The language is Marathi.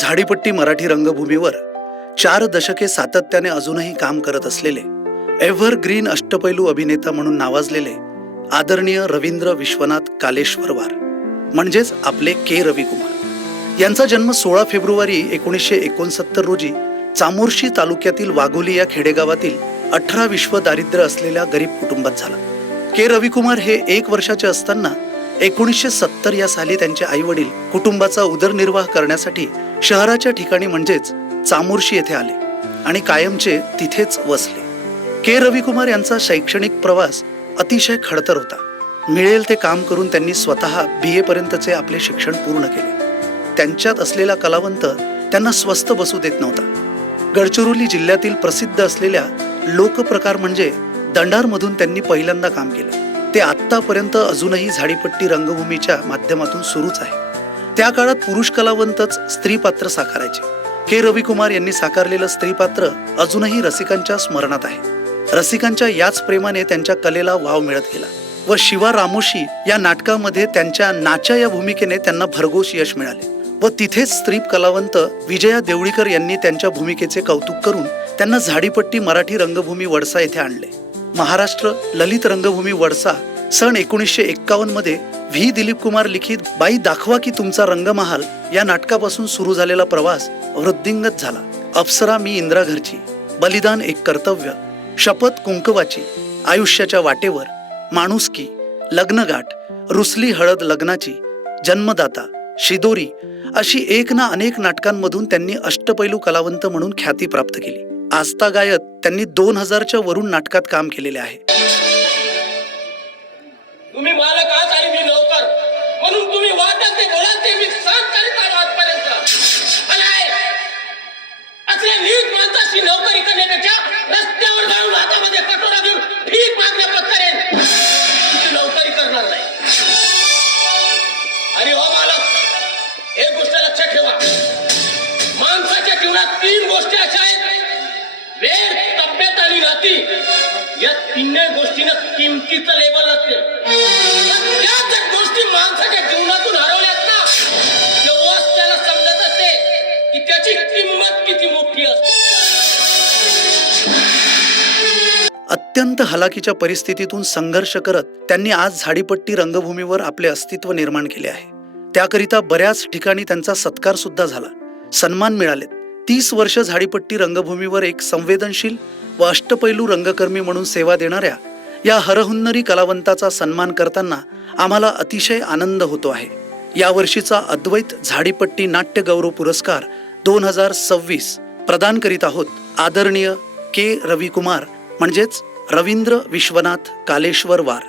झाडीपट्टी मराठी रंगभूमीवर 4 दशके सातत्याने अजूनही काम करत असलेले एव्हरग्रीन अष्टपैलू अभिनेता म्हणून नावाजलेले आदरणीय रवींद्र विश्वनाथ कालेश्वरवार म्हणजेच आपले के. रविकुमार यांचा जन्म 16 फेब्रुवारी 1969 रोजी चामोर्शी तालुक्यातील वाघोली या खेडेगावातील 18 विश्व दारिद्र्य असलेल्या गरीब कुटुंबात झाला. के. रविकुमार हे 1 वर्षाचे असताना 1970 या साली त्यांचे आई वडील कुटुंबाचा उदरनिर्वाह करण्यासाठी शहराच्या ठिकाणी म्हणजेच चामोर्शी येथे आले आणि कायमचे तिथेच वसले. के. रविकुमार यांचा शैक्षणिक प्रवास अतिशय खडतर होता. मिळेल ते काम करून त्यांनी स्वतः BA पर्यंतचे आपले शिक्षण पूर्ण केले. त्यांच्यात असलेला कलावंत त्यांना स्वस्थ बसू देत नव्हता. गडचिरोली जिल्ह्यातील प्रसिद्ध असलेल्या लोकप्रकार म्हणजे दंडारमधून त्यांनी पहिल्यांदा काम केले. ते आत्तापर्यंत अजूनही झाडीपट्टी रंगभूमीच्या माध्यमातून सुरूच आहे. त्या काळात पुरुष कलावंतच स्त्री पात्र साकारायचे. के. रविकुमार यांनी साकारलेलं स्त्री पात्र अजूनही रसिकांच्या स्मरणात आहे. रसिकांच्या याच प्रेमाने त्यांच्या कलेला वाव मिळत गेला व शिवा रामोशी या नाटकामध्ये त्यांच्या नाच्या या भूमिकेने त्यांना भरघोस यश मिळाले व तिथेच स्त्री कलावंत विजया देवळीकर यांनी त्यांच्या भूमिकेचे कौतुक करून त्यांना झाडीपट्टी मराठी रंगभूमी वडसा येथे आणले. महाराष्ट्र ललित रंगभूमी वडसा सन 1951 मध्ये व्ही. दिलीप कुमार लिखित बाई दाखवा की तुमचा रंगमहाल या नाटकापासून सुरू झालेला प्रवास वृद्धिंगत झाला. अप्सरा मी इंद्रा घरची, बलिदान एक कर्तव्य, शपथ कुंकवाची, आयुष्याच्या वाटेवर, माणुसकी, लग्नगाठ, रुसली हळद लग्नाची, जन्मदाता, शिदोरी अशी एक ना अनेक नाटकांमधून त्यांनी अष्टपैलू कलावंत म्हणून ख्याती प्राप्त केली. आजतागायत त्यांनी 2000च्या वरून नाटकात काम केलेले आहे. तुम्ही मालक आज आणि मी नोकर म्हणून तुम्ही वाटत ते बोलाल ते मी सहन करीत आलो आजपर्यंत. असल्या नीट माणसाशी नोकरी करण्यापेक्षा रस्त्यावर जाऊन हातामध्ये कटोरा घेऊन भीक मागण्या पत्करेन. नोकरी करणार नाही. आणि हो मालक, एक गोष्ट लक्षात ठेवा, माणसाच्या जीवनात 3 गोष्टी अशा आहेत, वेळ, तब्येत आणि नाती. या 3 गोष्टींना किमतीचं लेबल असते. त्या गोष्टी माणसाच्या जीवनातून हरवल्यात ना, तेव्हाच त्याला समजत असते की त्याची किंमत किती मोठी असते. अत्यंत हलाखीच्या परिस्थितीतून संघर्ष करत त्यांनी आज झाडीपट्टी रंगभूमीवर आपले अस्तित्व निर्माण केले आहे. त्याकरिता बऱ्याच ठिकाणी त्यांचा सत्कार सुद्धा झाला, सन्मान मिळालेत. 30 वर्ष झाडीपट्टी रंगभूमीवर एक संवेदनशील व अष्टपैलू रंगकर्मी म्हणून सेवा देणाऱ्या या हरहुन्नरी कलावंताचा सन्मान करताना आम्हाला अतिशय आनंद होतो आहे. यावर्षीचा अद्वैत झाडीपट्टी नाट्य गौरव पुरस्कार 2026 प्रदान करीत आहोत आदरणीय के. रविकुमार म्हणजेच रवींद्र विश्वनाथ कालेश्वरवार.